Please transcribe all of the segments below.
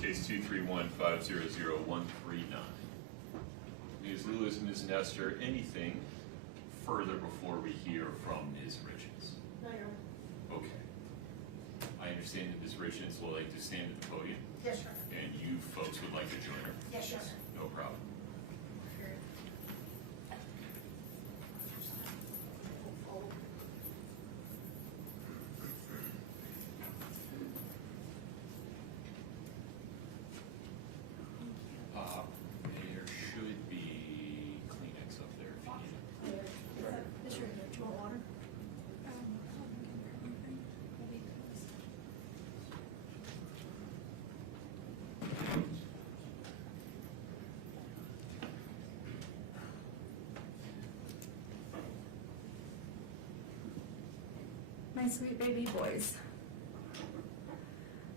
case 231500139. Ms. Lewis, Ms. Nestor, anything further before we hear from Ms. Richins? No, Your Honor. Okay. I understand that Ms. Richins will like to stand at the podium, Yes, Your Honor. and you folks would like to join her? Yes, Your Honor. No problem. There should be Kleenex up there if you need it. Is your habitual water? My sweet baby boys,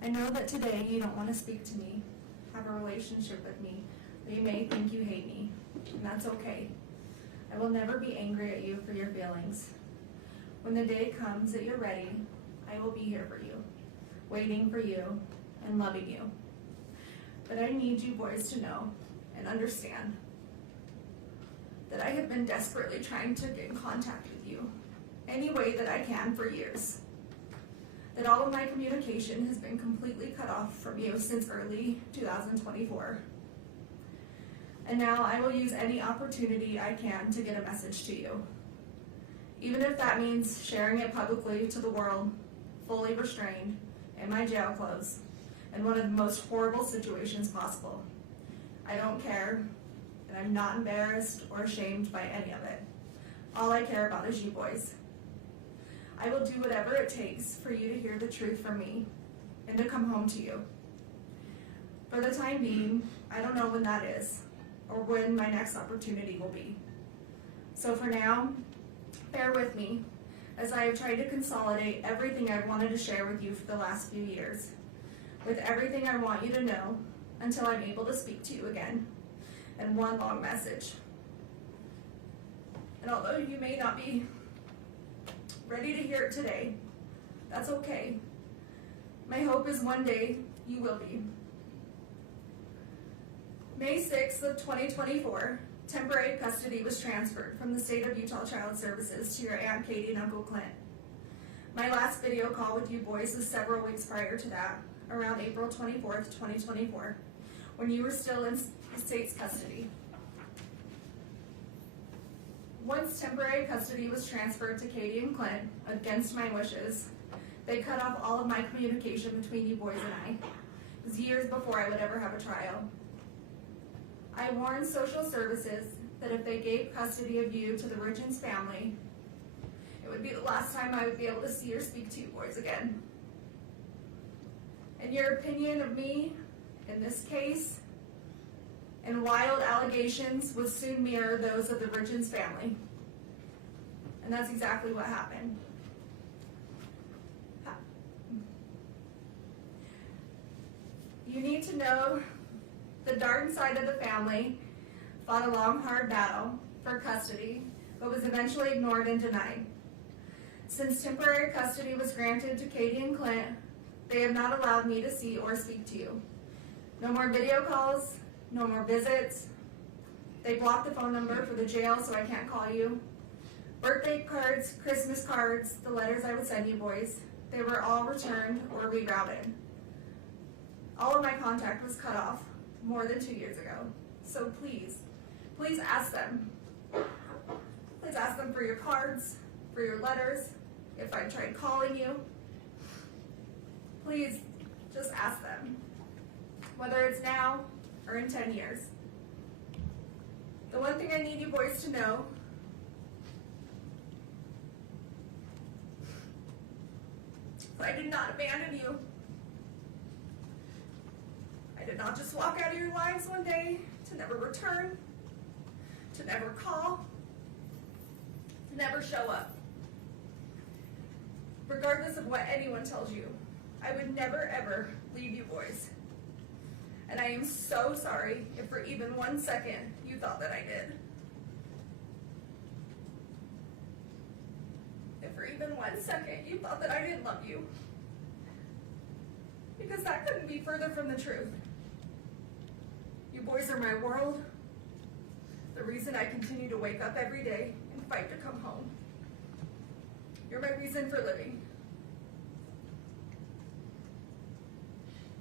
I know that today you don't want to speak to me, have a relationship with me, or you may think you hate me, and that's okay. I will never be angry at you for your feelings. When the day comes that you're ready, I will be here for you, waiting for you, and loving you. But I need you boys to know and understand that I have been desperately trying to get in contact with you any way that I can for years. That all of my communication has been completely cut off from you since early 2024. And now I will use any opportunity I can to get a message to you. Even if that means sharing it publicly to the world, fully restrained, in my jail clothes, in one of the most horrible situations possible. I don't care, and I'm not embarrassed or ashamed by any of it. All I care about is you boys. I will do whatever it takes for you to hear the truth from me and to come home to you. For the time being, I don't know when that is or when my next opportunity will be. So for now, bear with me as I have tried to consolidate everything I've wanted to share with you for the last few years, with everything I want you to know until I'm able to speak to you again in one long message. And although you may not be ready to hear it today, that's okay. My hope is one day you will be. May 6th of 2024, temporary custody was transferred from the state of Utah Child Services to your Aunt Katie and Uncle Clint. My last video call with you boys was several weeks prior to that, around April 24th, 2024, when you were still in the state's custody. Once temporary custody was transferred to Katie and Clint, against my wishes, they cut off all of my communication between you boys and I. It was years before I would ever have a trial. I warned social services that if they gave custody of you to the Richins family, it would be the last time I would be able to see or speak to you boys again. And your opinion of me in this case and wild allegations would soon mirror those of the Richins family. And that's exactly what happened. You need to know the Darden side of the family fought a long, hard battle for custody, but was eventually ignored and denied. Since temporary custody was granted to Katie and Clint, they have not allowed me to see or speak to you. No more video calls, no more visits. They blocked the phone number for the jail so I can't call you. Birthday cards, Christmas cards, the letters I would send you boys, they were all returned or rerouted. All of my contact was cut off more than 2 years ago. So please, please ask them. Please ask them for your cards, for your letters, if I tried calling you. Please just ask them, whether it's now or in 10 years. The one thing I need you boys to know I did not abandon you. I did not just walk out of your lives one day to never return, to never call, to never show up. Regardless of what anyone tells you, I would never ever leave you boys. And I am so sorry if for even 1 second you thought that I did. If for even 1 second you thought that I didn't love you. because that couldn't be further from the truth. You boys are my world, the reason I continue to wake up every day and fight to come home. You're my reason for living.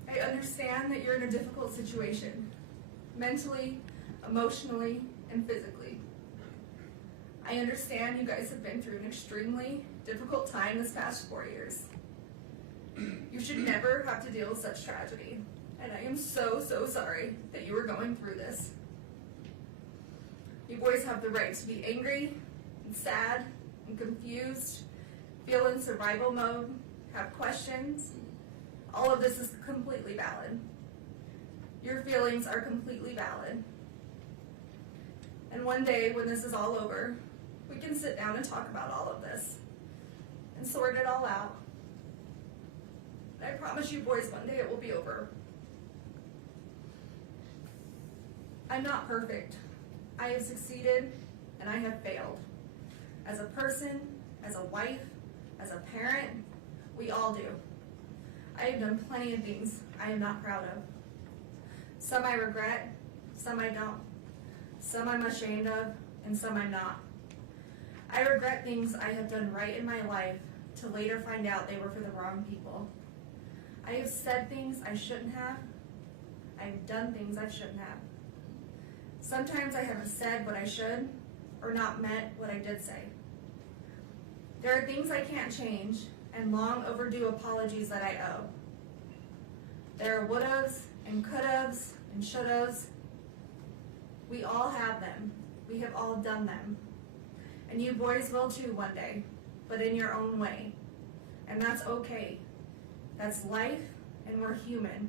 I understand that you're in a difficult situation, mentally, emotionally, and physically. I understand you guys have been through an extremely difficult time this past 4 years. You should never have to deal with such tragedy, and I am so sorry that you are going through this. You boys have the right to be angry, and sad, and confused, feel in survival mode, have questions. All of this is completely valid. Your feelings are completely valid. And one day, when this is all over, we can sit down and talk about all of this and sort it all out. I promise you boys, one day it will be over. I'm not perfect. I have succeeded and I have failed. As a person, as a wife, as a parent, we all do. I have done plenty of things I am not proud of. Some I regret, some I don't. Some I'm ashamed of, and some I'm not. I regret things I have done right in my life to later find out they were for the wrong people. I have said things I shouldn't have. I have done things I shouldn't have. Sometimes I haven't said what I should, or not meant what I did say. There are things I can't change, and long overdue apologies that I owe. There are would-haves, and could-haves, and should-haves. We all have them. We have all done them. And you boys will too one day, but in your own way. And that's okay. That's life, and we're human.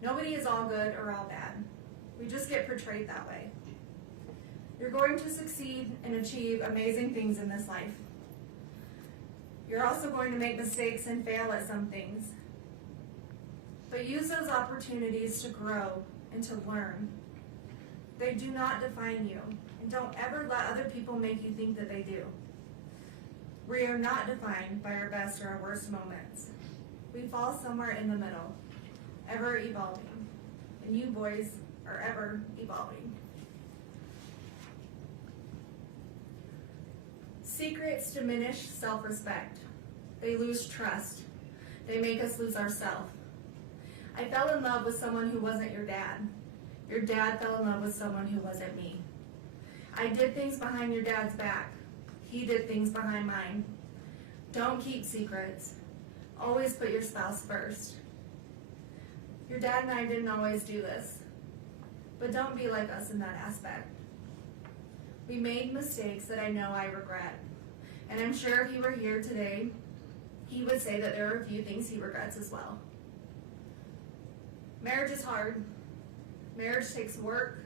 Nobody is all good or all bad. We just get portrayed that way. You're going to succeed and achieve amazing things in this life. You're also going to make mistakes and fail at some things. But use those opportunities to grow and to learn. They do not define you, and don't ever let other people make you think that they do. We are not defined by our best or our worst moments. We fall somewhere in the middle, ever evolving, and you boys are ever evolving. Secrets diminish self-respect. They lose trust. They make us lose ourselves. I fell in love with someone who wasn't your dad. Your dad fell in love with someone who wasn't me. I did things behind your dad's back. He did things behind mine. Don't keep secrets. Always put your spouse first. Your dad and I didn't always do this, but don't be like us in that aspect. We made mistakes that I know I regret, and I'm sure if he were here today, he would say that there are a few things he regrets as well. Marriage is hard. Marriage takes work.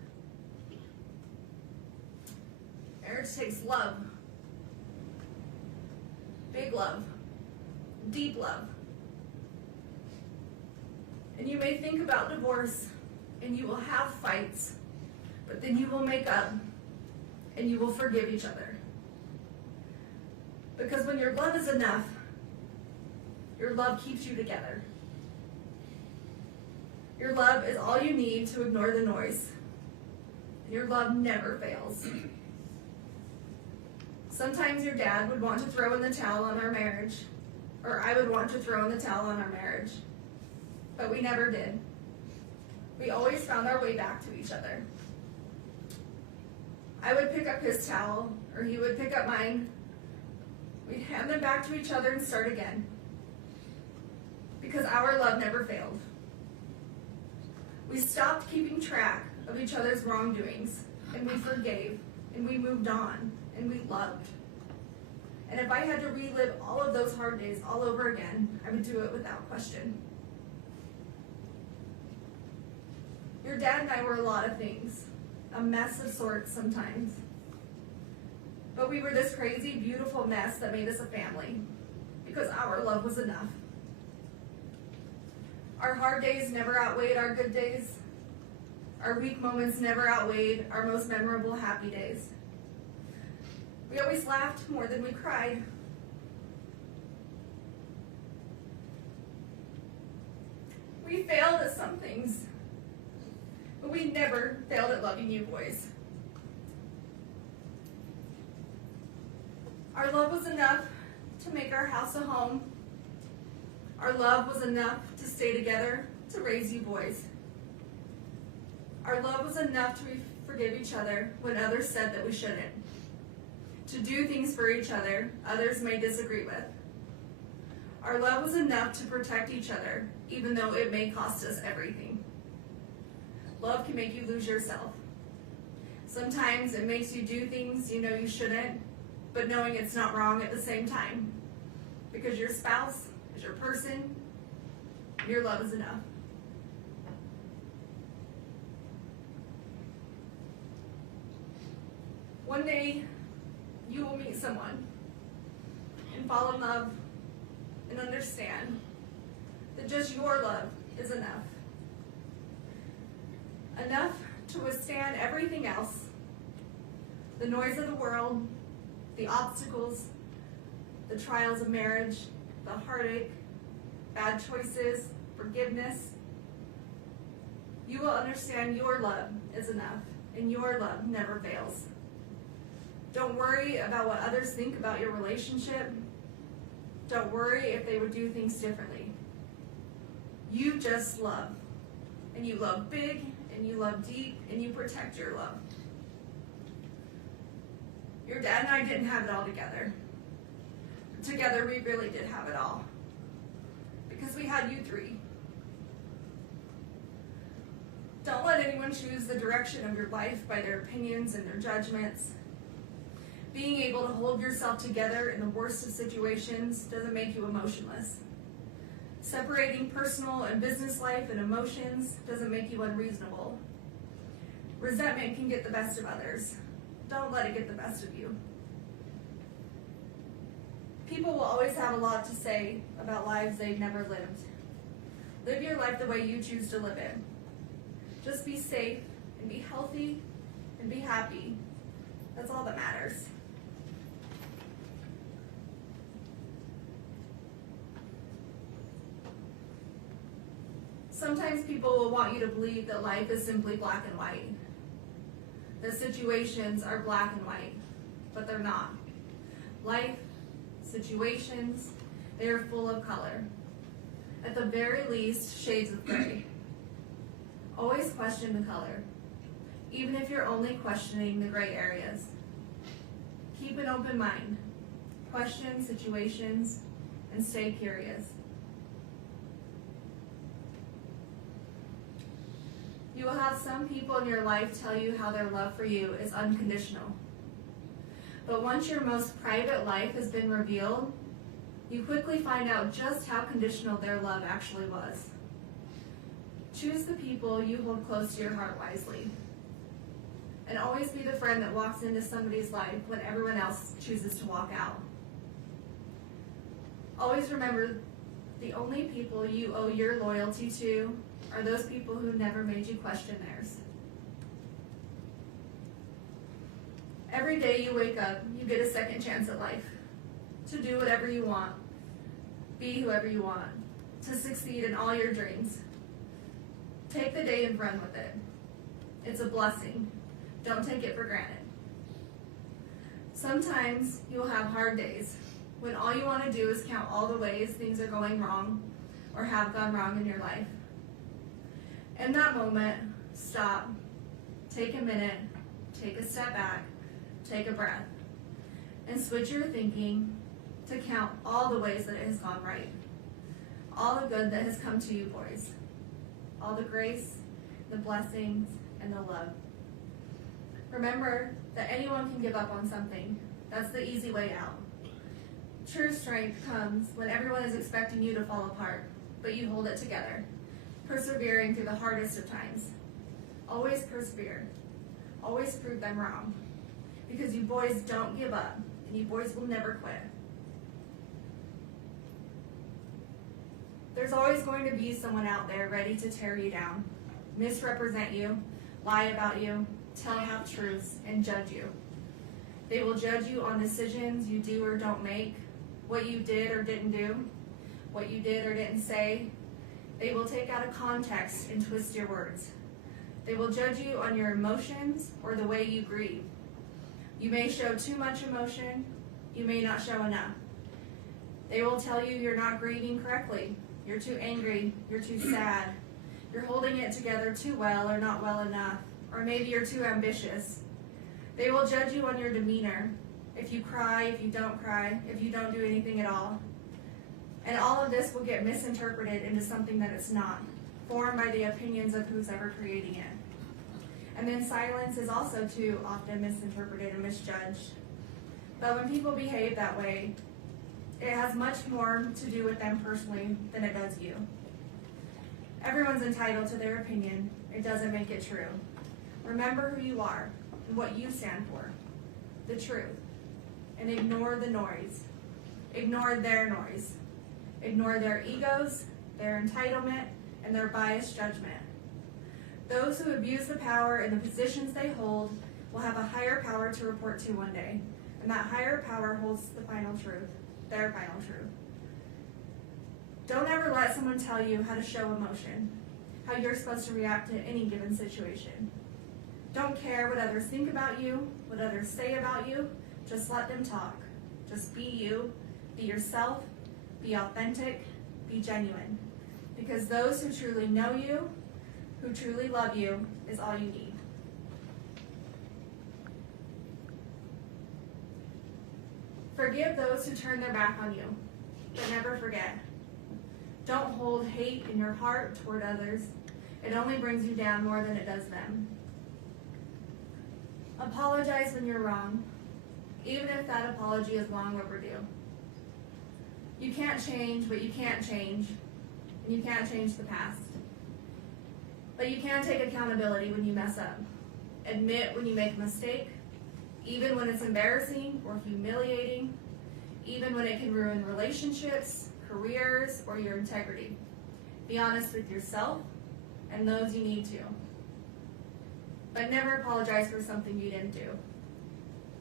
Marriage takes love. Big love. Deep love. And you may think about divorce, and you will have fights, but then you will make up, and you will forgive each other. Because when your love is enough, your love keeps you together. Your love is all you need to ignore the noise. And your love never fails. Sometimes your dad would want to throw in the towel on our marriage, or I would want to throw in the towel on our marriage. But we never did. We always found our way back to each other. I would pick up his towel, or he would pick up mine. We'd hand them back to each other and start again. Because our love never failed. We stopped keeping track of each other's wrongdoings, and we forgave, and we moved on, and we loved. And if I had to relive all of those hard days all over again, I would do it without question. Your dad and I were a lot of things, a mess of sorts sometimes. But we were this crazy, beautiful mess that made us a family, because our love was enough. Our hard days never outweighed our good days. Our weak moments never outweighed our most memorable happy days. We always laughed more than we cried. We failed at some things, but we never failed at loving you boys. Our love was enough to make our house a home. Our love was enough to stay together, to raise you boys. Our love was enough to forgive each other when others said that we shouldn't. To do things for each other others may disagree with. Our love was enough to protect each other, even though it may cost us everything. Love can make you lose yourself. Sometimes it makes you do things you know you shouldn't, but knowing it's not wrong at the same time. Because your spouse is your person, your love is enough. One day, you will meet someone and fall in love and understand that just your love is enough. Enough to withstand everything else, the noise of the world, the obstacles, the trials of marriage, the heartache, bad choices, forgiveness. You will understand your love is enough, and your love never fails. Don't worry about what others think about your relationship. Don't worry if they would do things differently. You just love. And you love big, and you love deep, and you protect your love. Your dad and I didn't have it all together. Together we really did have it all. Because we had you three. Don't let anyone choose the direction of your life by their opinions and their judgments. Being able to hold yourself together in the worst of situations doesn't make you emotionless. Separating personal and business life and emotions doesn't make you unreasonable. Resentment can get the best of others. Don't let it get the best of you. People will always have a lot to say about lives they've never lived. Live your life the way you choose to live it. Just be safe and be healthy and be happy. That's all that matters. Sometimes people will want you to believe that life is simply black and white. That situations are black and white, but they're not. Life, situations, they are full of color. At the very least, shades of gray. Always question the color, even if you're only questioning the gray areas. Keep an open mind. Question situations and stay curious. You will have some people in your life tell you how their love for you is unconditional. But once your most private life has been revealed, you quickly find out just how conditional their love actually was. Choose the people you hold close to your heart wisely. And always be the friend that walks into somebody's life when everyone else chooses to walk out. Always remember, the only people you owe your loyalty to are those people who never made you question theirs. Every day you wake up, you get a second chance at life. To do whatever you want. Be whoever you want. To succeed in all your dreams. Take the day and run with it. It's a blessing. Don't take it for granted. Sometimes you'll have hard days when all you want to do is count all the ways things are going wrong or have gone wrong in your life. In that moment, stop, take a minute, take a step back, take a breath, and switch your thinking to count all the ways that it has gone right. All the good that has come to you, boys. All the grace, the blessings, and the love. Remember that anyone can give up on something. That's the easy way out. True strength comes when everyone is expecting you to fall apart, but you hold it together, persevering through the hardest of times. Always persevere. Always prove them wrong. Because you boys don't give up, and you boys will never quit. There's always going to be someone out there ready to tear you down, misrepresent you, lie about you, tell half-truths, and judge you. They will judge you on decisions you do or don't make, what you did or didn't do, what you did or didn't say. They will take out of context and twist your words. They will judge you on your emotions or the way you grieve. You may show too much emotion, you may not show enough. They will tell you you're not grieving correctly, you're too angry, you're too sad, you're holding it together too well or not well enough, or maybe you're too ambitious. They will judge you on your demeanor, if you cry, if you don't cry, if you don't do anything at all. And all of this will get misinterpreted into something that it's not, formed by the opinions of who's ever creating it. And then silence is also too often misinterpreted and misjudged. But when people behave that way, it has much more to do with them personally than it does you. Everyone's entitled to their opinion. It doesn't make it true. Remember who you are and what you stand for, the truth, and ignore the noise. Ignore their noise. Ignore their egos, their entitlement, and their biased judgment. Those who abuse the power and the positions they hold will have a higher power to report to one day, and that higher power holds the final truth, their final truth. Don't ever let someone tell you how to show emotion, how you're supposed to react to any given situation. Don't care what others think about you, what others say about you, just let them talk. Just be you, be yourself, be authentic, be genuine. Because those who truly know you, who truly love you, is all you need. Forgive those who turn their back on you, but never forget. Don't hold hate in your heart toward others. It only brings you down more than it does them. Apologize when you're wrong, even if that apology is long overdue. You can't change what you can't change, and you can't change the past. But you can take accountability when you mess up. Admit when you make a mistake, even when it's embarrassing or humiliating, even when it can ruin relationships, careers, or your integrity. Be honest with yourself and those you need to. But never apologize for something you didn't do.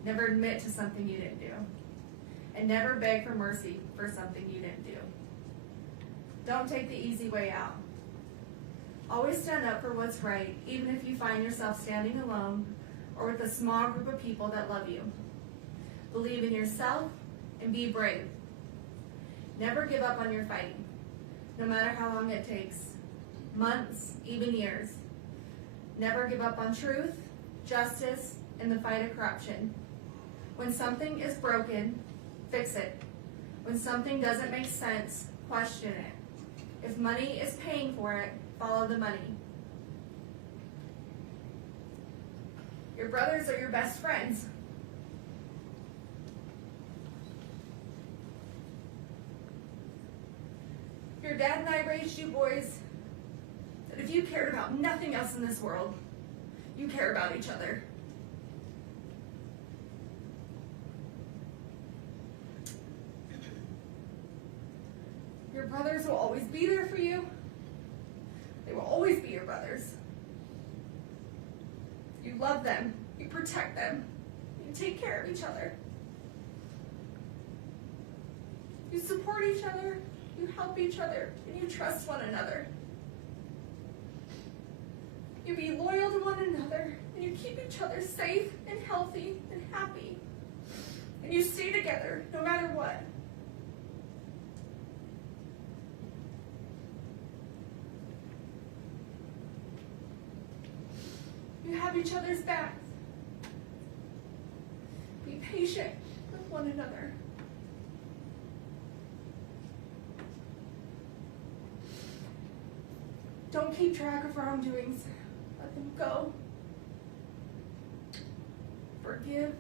Never admit to something you didn't do. And never beg for mercy for something you didn't do. Don't take the easy way out. Always stand up for what's right, even if you find yourself standing alone or with a small group of people that love you. Believe in yourself and be brave. Never give up on your fight, no matter how long it takes, months, even years. Never give up on truth, justice, and the fight of corruption. When something is broken, fix it. When something doesn't make sense, question it. If money is paying for it, follow the money. Your brothers are your best friends. Your dad and I raised you boys that if you cared about nothing else in this world, you care about each other. Your brothers will always be there for you. They will always be your brothers. You love them, you protect them, you take care of each other. You support each other, you help each other, and you trust one another. You be loyal to one another, and you keep each other safe and healthy and happy. And you stay together no matter what. You have each other's backs. Be patient with one another. Don't keep track of wrongdoings. Let them go. Forgive.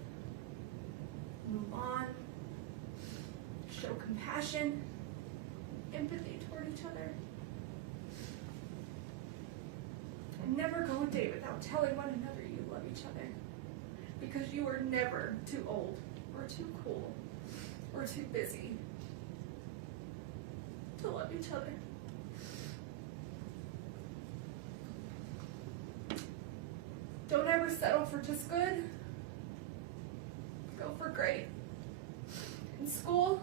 Move on. Show compassion, empathy toward each other. And never go a day without telling one another you love each other. Because you are never too old, or too cool, or too busy to love each other. Don't ever settle for just good. Go for great. In school,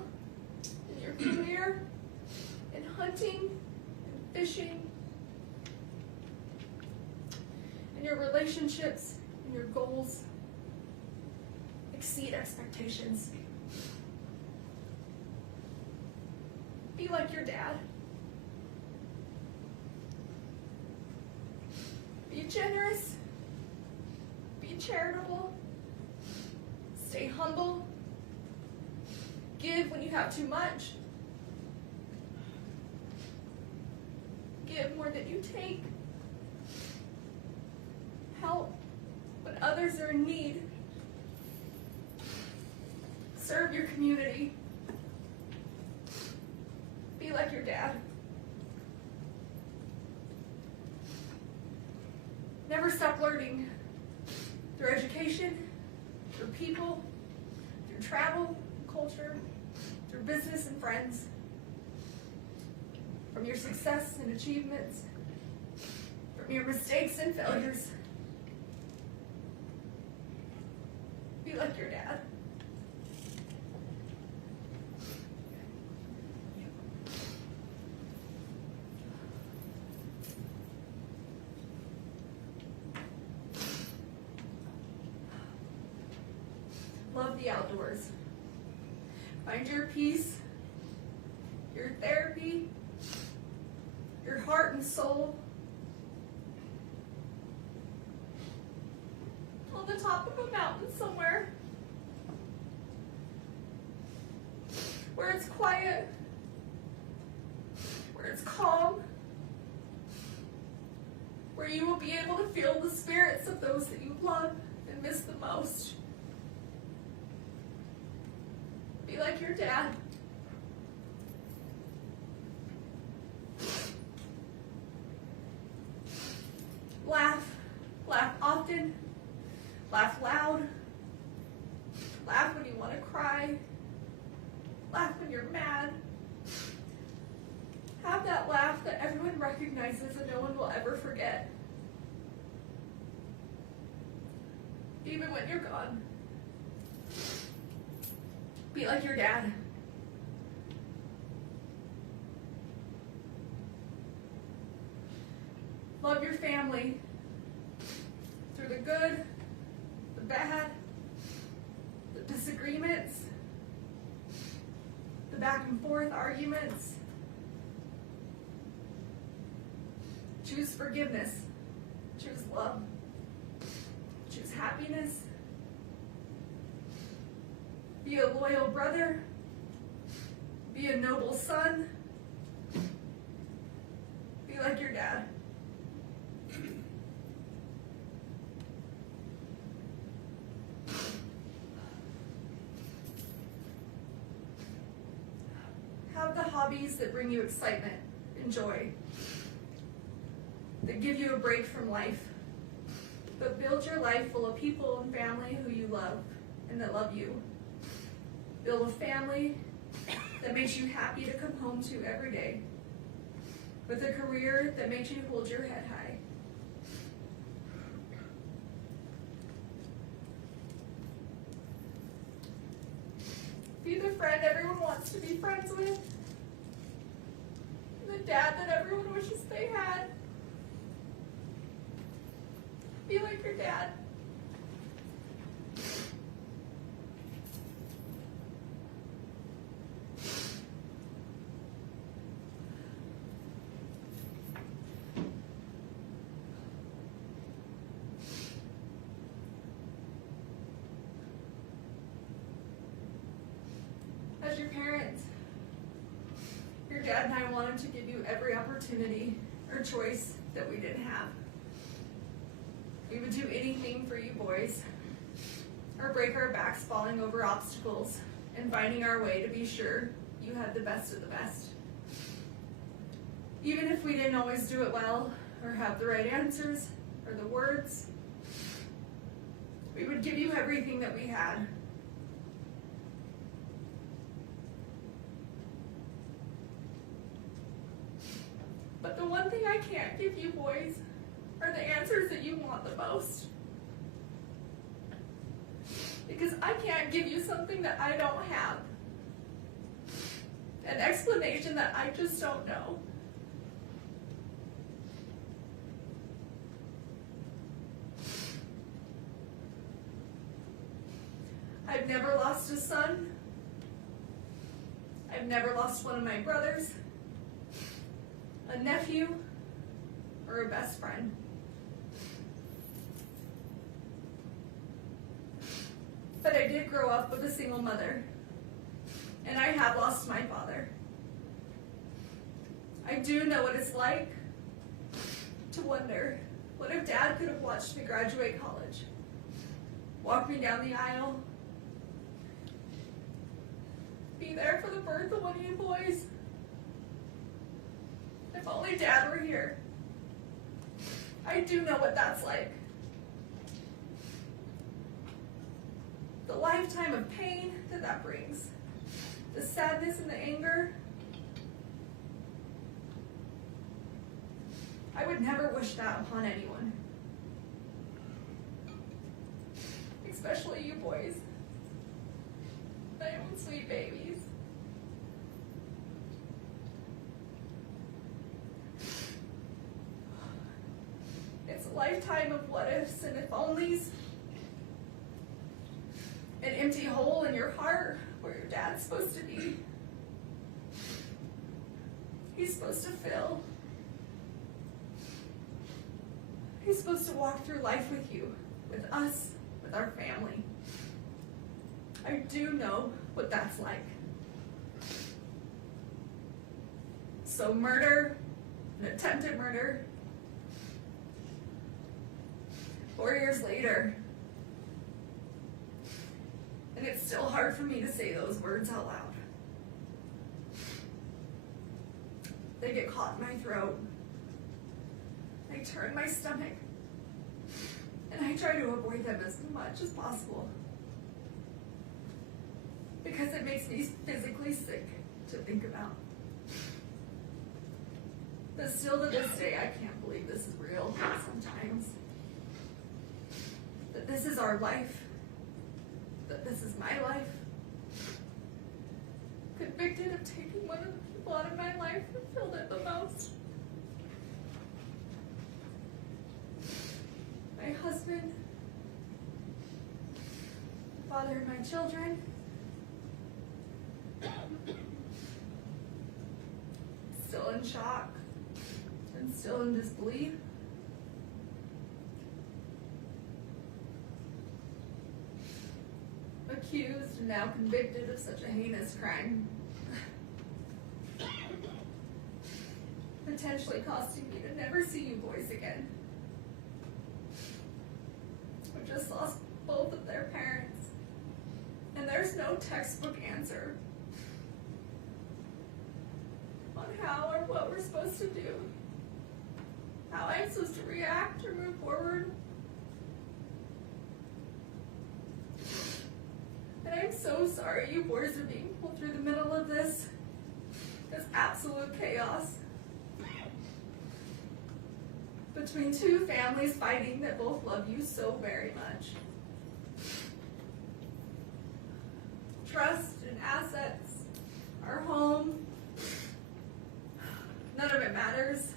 in your career, in hunting, in fishing, and your relationships and your goals exceed expectations. Be like your dad. Be generous. Be charitable. Stay humble. Give when you have too much. Give more than you take. Help when others are in need. Serve your community. Be like your dad. Never stop learning through education, through people, through travel, culture, through business and friends, from your success and achievements, from your mistakes and failures. Be like your dad. Love the outdoors. Find your peace, your therapy, your heart and soul on the top of a mountain somewhere where it's quiet, where it's calm, where you will be able to feel the spirits of those that you love and miss the most. Be like your dad. Laugh. Laugh often. Laugh loud. Laugh when you want to cry. Laugh when you're mad. Have that laugh that everyone recognizes and no one will ever forget. Even when you're gone. Be like your dad. Love your family through the good, the bad, the disagreements, the back and forth arguments. Choose forgiveness. Choose love. Choose happiness. Be a loyal brother. Be a noble son. Be like your dad. Have the hobbies that bring you excitement and joy, that give you a break from life, but build your life full of people and family who you love and that love you. Build a family that makes you happy to come home to every day, with a career that makes you hold your head high. Be the friend everyone wants to be friends with, the dad that everyone wishes they had. Be like your dad. As your parents, your dad and I wanted to give you every opportunity or choice that we didn't have. We would do anything for you boys, or break our backs falling over obstacles and finding our way to be sure you had the best of the best. Even if we didn't always do it well, or have the right answers, or the words, we would give you everything that we had. But the one thing I can't give you boys are the answers that you want the most. Because I can't give you something that I don't have. An explanation that I just don't know. I've never lost a son. I've never lost one of my brothers, a nephew, or a best friend. But I did grow up with a single mother, and I have lost my father. I do know what it's like to wonder, what if Dad could have watched me graduate college, walk me down the aisle, be there for the birth of one of you boys? If only Dad were here. I do know what that's like. The lifetime of pain that brings, the sadness and the anger. I would never wish that upon anyone. Especially you boys. My own sweet babies. It's a lifetime of what ifs and if onlys. An empty hole in your heart where your dad's supposed to be. He's supposed to fill. He's supposed to walk through life with you, with us, with our family. I do know what that's like. So murder, an attempted murder, 4 years later, and it's still hard for me to say those words out loud. They get caught in my throat. I turn my stomach, and I try to avoid them as much as possible. Because it makes me physically sick to think about. But still to this day, I can't believe this is real sometimes. That this is our life. That this is my life. Convicted of taking one of the people out of my life who filled it the most. My husband, the father of my children, still in shock and still in disbelief. Accused and now convicted of such a heinous crime. Potentially costing me to never see you boys again. I just lost both of their parents. And there's no textbook answer on how or what we're supposed to do. How I'm supposed to react or move forward. And I'm so sorry you boys are being pulled through the middle of this absolute chaos. Between two families fighting that both love you so very much. Trust and assets, our home, none of it matters.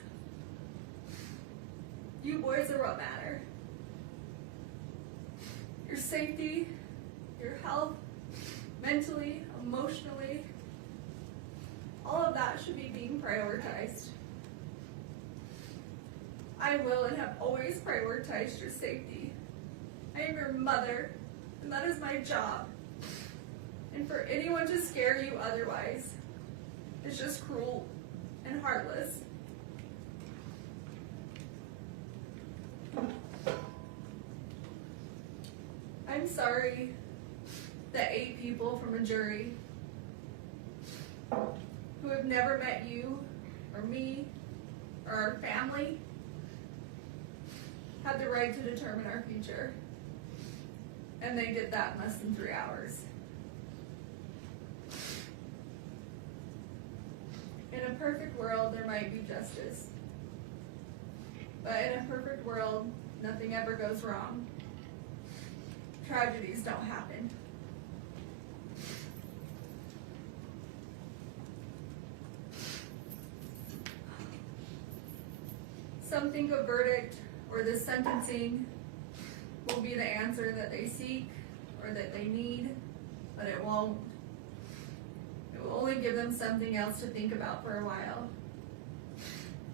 You boys are what matter. Your safety, your health, mentally, emotionally, all of that should be being prioritized. I will and have always prioritized your safety. I am your mother, and that is my job. And for anyone to scare you otherwise is just cruel and heartless. I'm sorry that 8 people from a jury who have never met you or me or our family had the right to determine our future. And they did that in less than 3 hours. In a perfect world, there might be justice. But in a perfect world, nothing ever goes wrong. Tragedies don't happen. Some think a verdict or the sentencing will be the answer that they seek or that they need, but it won't. It will only give them something else to think about for a while.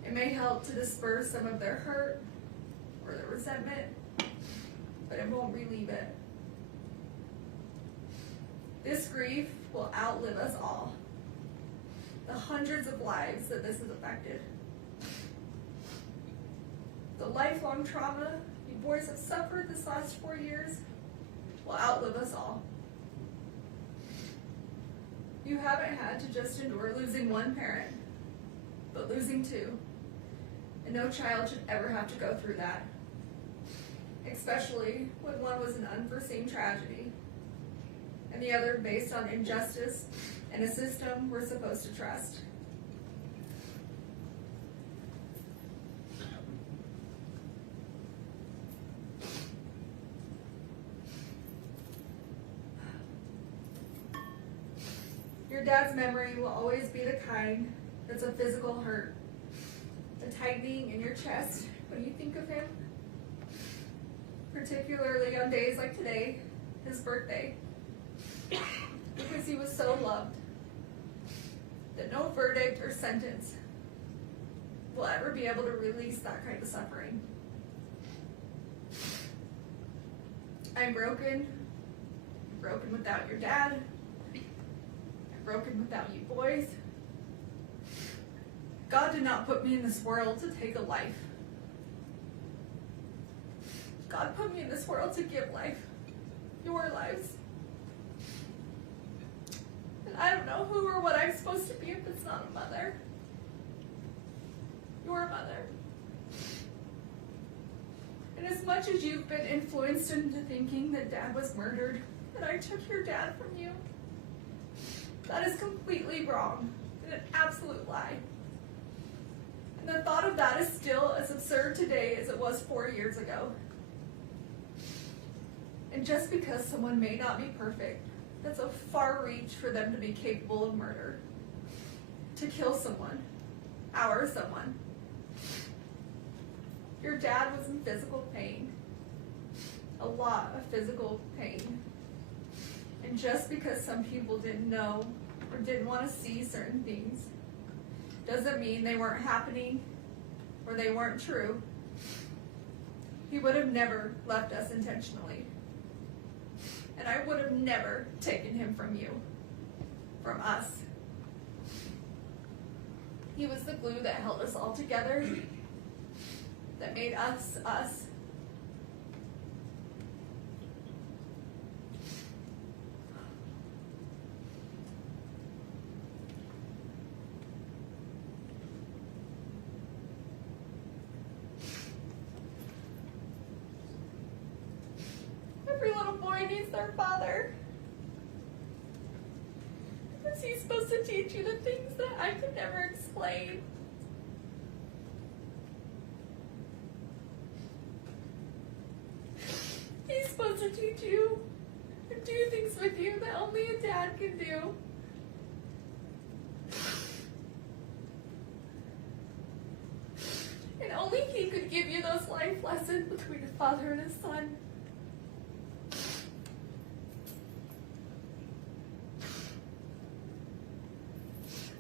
It may help to disperse some of their hurt or their resentment, but it won't relieve it. This grief will outlive us all. The hundreds of lives that this has affected. The lifelong trauma you boys have suffered this last 4 years will outlive us all. You haven't had to just endure losing one parent, but losing two. And no child should ever have to go through that, especially when one was an unforeseen tragedy, and the other based on injustice and a system we're supposed to trust. Your dad's memory will always be the kind that's a physical hurt, the tightening in your chest when you think of him, particularly on days like today, his birthday, because he was so loved that no verdict or sentence will ever be able to release that kind of suffering. I'm broken without your dad, broken without you boys. God did not put me in this world to take a life. God put me in this world to give life, your lives. And I don't know who or what I'm supposed to be if it's not a mother. Your mother. And as much as you've been influenced into thinking that Dad was murdered, that I took your dad from you, that is completely wrong and an absolute lie. And the thought of that is still as absurd today as it was 4 years ago. And just because someone may not be perfect, that's a far reach for them to be capable of murder. To kill someone, our someone. Your dad was in physical pain. A lot of physical pain. And just because some people didn't know or didn't want to see certain things doesn't mean they weren't happening or they weren't true. He would have never left us intentionally. And I would have never taken him from you, from us. He was the glue that held us all together, that made us, us. Every little boy needs their father. Is he supposed to teach you the things that I could never explain? He's supposed to teach you and do things with you that only a dad can do. And only he could give you those life lessons between a father and a son.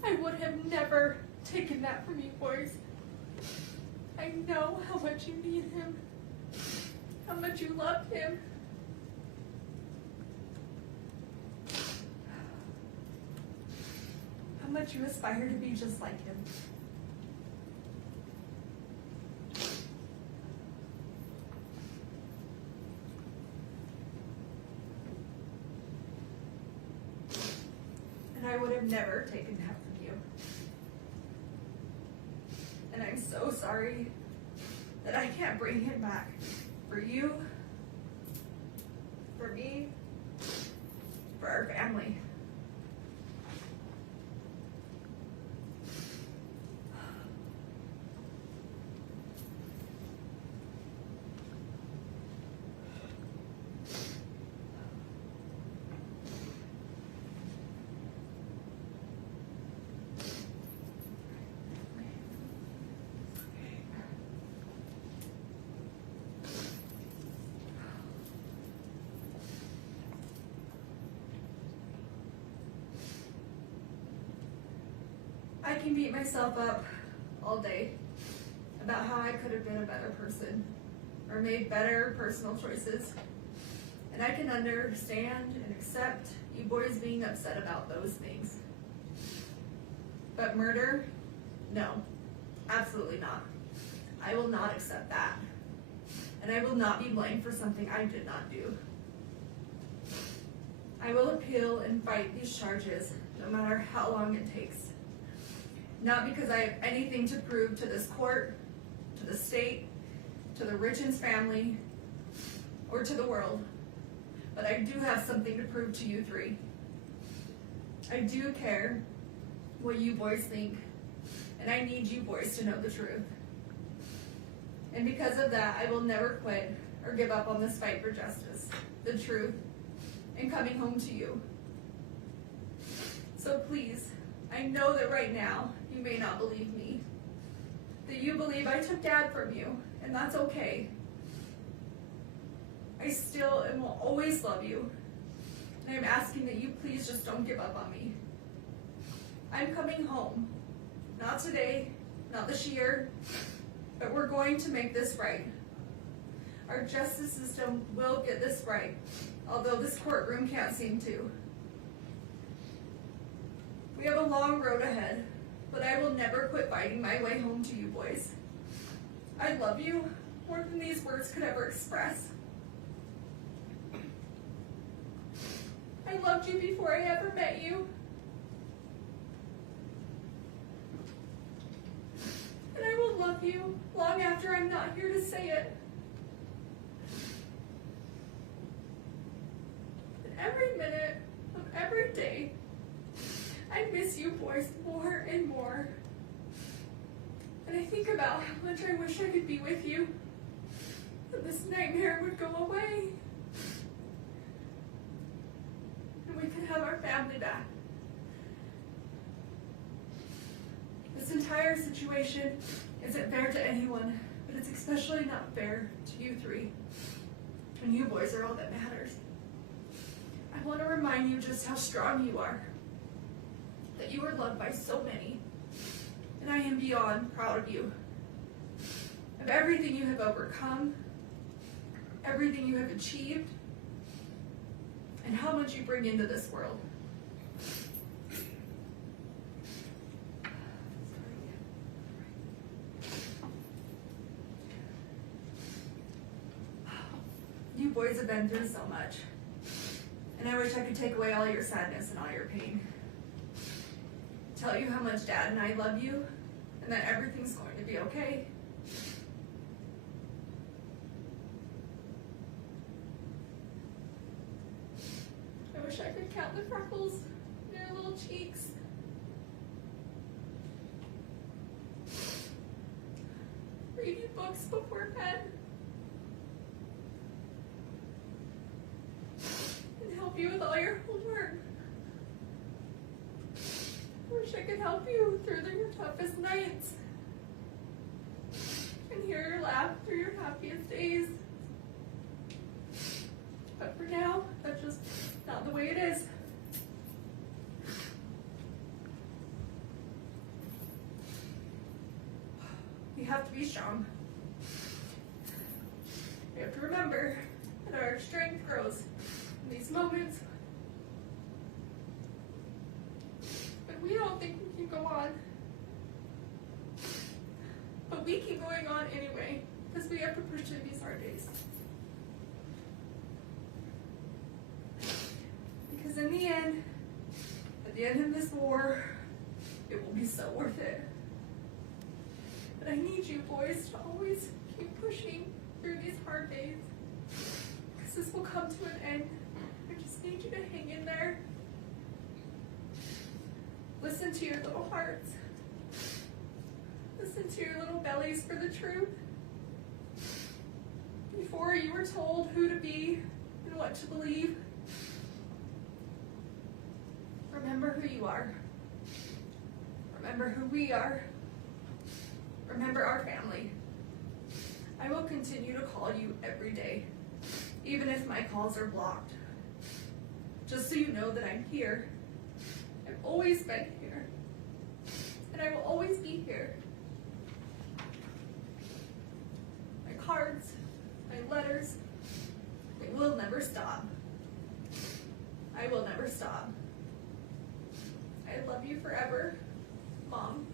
I would have never taken that from you boys. I know how much you need him, how much you loved him. How much you aspire to be just like him. And I would have never taken that from you. And I'm so sorry that I can't bring him back. For you, for me, for our family. can beat myself up all day about how I could have been a better person or made better personal choices. And I can understand and accept you boys being upset about those things. But murder? No, absolutely not. I will not accept that. And I will not be blamed for something I did not do. I will appeal and fight these charges no matter how long it takes. Not because I have anything to prove to this court, to the state, to the Richins family, or to the world, but I do have something to prove to you three. I do care what you boys think, and I need you boys to know the truth. And because of that, I will never quit or give up on this fight for justice, the truth, and coming home to you. So please, I know that right now you may not believe me, that you believe I took Dad from you, and that's okay. I still and will always love you, and I'm asking that you please just don't give up on me. I'm coming home, not today, not this year, but we're going to make this right. Our justice system will get this right, although this courtroom can't seem to. We have a long road ahead, but I will never quit fighting my way home to you boys. I love you more than these words could ever express. I loved you before I ever met you. And I will love you long after I'm not here to say it. And every minute of every day, I miss you boys more and more. And I think about how much I wish I could be with you, and this nightmare would go away. And we could have our family back. This entire situation isn't fair to anyone, but it's especially not fair to you three. And you boys are all that matters. I want to remind you just how strong you are, that you are loved by so many, and I am beyond proud of you, of everything you have overcome, everything you have achieved, and how much you bring into this world. You boys have been through so much, and I wish I could take away all your sadness and all your pain. Tell you how much Dad and I love you, and that everything's going to be okay. I wish I could count the freckles in your little cheeks. Read you books before bed. And help you with all your homework. I wish I could help you through your toughest nights and hear your laugh through your happiest days. But for now, that's just not the way it is. We have to be strong. We have to remember that our strength grows in these moments when we don't think we can go on. But we keep going on anyway, because we have to push through these hard days. Because in the end, at the end of this war, it will be so worth it. But I need you boys to always keep pushing through these hard days, because this will come to an end. I just need you to hang in there. Listen to your little hearts. Listen to your little bellies for the truth. Before you were told who to be and what to believe, remember who you are. Remember who we are. Remember our family. I will continue to call you every day, even if my calls are blocked. Just so you know that I'm here. I've always been here. And I I will always be here. My cards, my letters, they will never stop. I will never stop. I love you forever, Mom.